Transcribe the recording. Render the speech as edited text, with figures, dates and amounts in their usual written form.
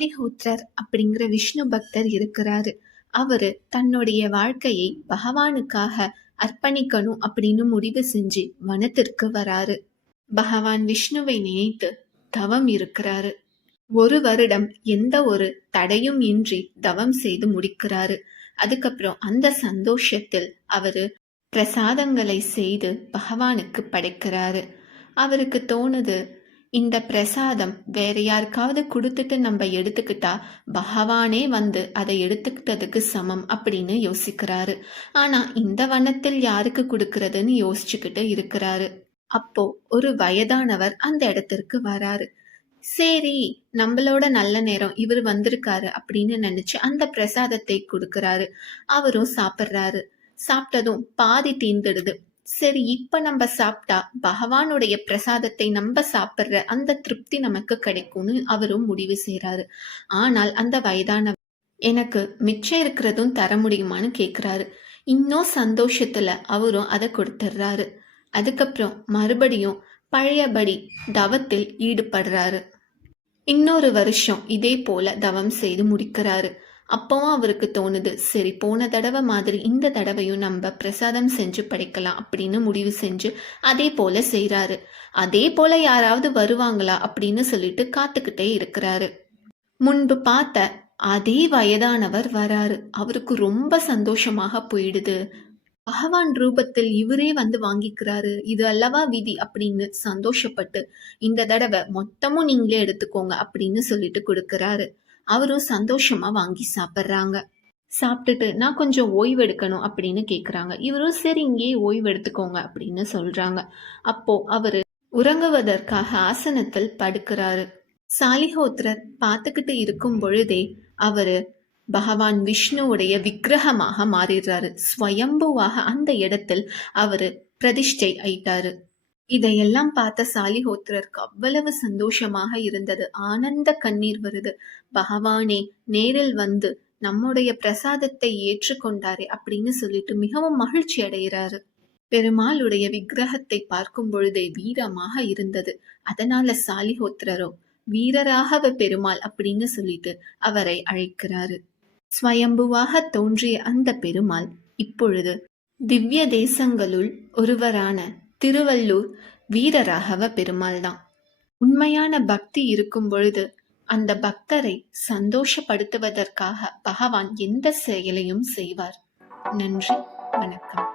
சாலிஹோத்ரர் அப்படிங்கிற விஷ்ணு பக்தர் இருக்கிறாரு. அவரு தன்னுடைய வாழ்க்கையை பகவானுக்காக அர்ப்பணிக்கணும் அப்படின்னு முடிவு செஞ்சு வனத்திற்கு வராரு. பகவான் விஷ்ணுவை நினைத்து தவம் இருக்கிறாரு. 1 வருடம் எந்த ஒரு தடையும் இன்றி தவம் செய்து முடிக்கிறாரு. அதுக்கப்புறம் அந்த சந்தோஷத்தில் அவரு பிரசாதங்களை செய்து பகவானுக்கு படைக்கிறாரு. அவருக்கு தோணுது, இந்த பிரசாதம் வேற யாருக்காவது கொடுத்துட்டு நம்ம எடுத்துக்கிட்டா பகவானே வந்து அதை எடுத்துக்கிட்டதுக்கு சமம் அப்படின்னு யோசிக்கிறாரு. ஆனா இந்த வனத்தில் யாருக்கு கொடுக்கறதுன்னு யோசிச்சுக்கிட்டு இருக்கிறாரு. அப்போ ஒரு வயதானவர் அந்த இடத்திற்கு வராரு. சரி, நம்மளோட நல்ல நேரம் இவர் வந்திருக்காரு அப்படின்னு நினைச்சு அந்த பிரசாதத்தை கொடுக்கறாரு. அவரும் சாப்பிட்றாரு. சாப்பிட்டதும் பாதி தீந்துடுது. சரி, இப்ப நம்ம சாப்பிட்டா பகவானுடைய பிரசாதத்தை நம்ம சாப்பிட்ற அந்த திருப்தி நமக்கு கிடைக்கும்னு அவரும் முடிவு செய்யறாரு. ஆனால் அந்த வயதானவர் எனக்கு மிச்சம் இருக்கிறதும் தர முடியுமான்னு கேக்குறாரு. இன்னும் சந்தோஷத்துல அவரும் அதை கொடுத்துட்றாரு. அதுக்கப்புறம் மறுபடியும் பழையபடி தவத்தில் ஈடுபடுறாரு. இன்னொரு வருஷம் இதே போல தவம் செய்து முடிக்கிறாரு. அப்பவும் அவருக்கு தோணுது, சரி போன தடவை மாதிரி இந்த தடவையும் நம்ம பிரசாதம் செஞ்சு படைக்கலாம் அப்படின்னு முடிவு செஞ்சு அதே போல செய்யறாரு. அதே போல யாராவது வருவாங்களா அப்படின்னு சொல்லிட்டு காத்துக்கிட்டே இருக்கிறாரு. முன்பு பார்த்த அதே வயதானவர் வராரு. அவருக்கு ரொம்ப சந்தோஷமாக போயிடுது. பகவான் ரூபத்தில் இவரே வந்து வாங்கிக்கிறாரு. இது அல்லவா விதி அப்படின்னு சந்தோஷப்பட்டு இந்த தடவை மொத்தமும் நீங்களே எடுத்துக்கோங்க அப்படின்னு சொல்லிட்டு கொடுக்கறாரு. அவரும் சந்தோஷமா வாங்கி சாப்பிட்றாங்க. சாப்பிட்டுட்டு நான் கொஞ்சம் ஓய்வு எடுக்கணும் அப்படின்னு கேக்குறாங்க. இவரும் சரி இங்கேயே ஓய்வு எடுத்துக்கோங்க அப்படின்னு சொல்றாங்க. அப்போ அவரு உறங்குவதற்காக ஆசனத்தில் படுக்கிறாரு. சாலிஹோத்ரர் பார்த்துக்கிட்டு இருக்கும் பொழுதே அவரு பகவான் விஷ்ணுவுடைய விக்கிரகமாக மாறிடுறாரு. ஸ்வயம்புவாக அந்த இடத்தில் அவரு பிரதிஷ்டை ஆயிட்டாரு. இதையெல்லாம் பார்த்த சாலிஹோத்ரருக்கு அவ்வளவு சந்தோஷமாக இருந்தது. ஆனந்த கண்ணீர் வருது. பகவானே நேரில் வந்து நம்முடைய பிரசாதத்தை ஏற்றுக்கொண்டாரே அப்படின்னு சொல்லிட்டு மிகவும் மகிழ்ச்சி அடைகிறாரு. பெருமாளுடைய விக்கிரகத்தை பார்க்கும் பொழுதே வீரமாக இருந்தது. அதனால சாலிஹோத்ரரோ வீரராகவ பெருமாள் அப்படின்னு சொல்லிட்டு அவரை அழைக்கிறாரு. ஸ்வயம்புவாக தோன்றிய அந்த பெருமாள் இப்பொழுது திவ்ய தேசங்களுள் ஒருவரான திருவள்ளூர் வீரராகவ பெருமாள் தான். உண்மையான பக்தி இருக்கும் பொழுது அந்த பக்தரை சந்தோஷப்படுத்துவதற்காக பகவான் எந்த செயலையும் செய்வார். நன்றி, வணக்கம்.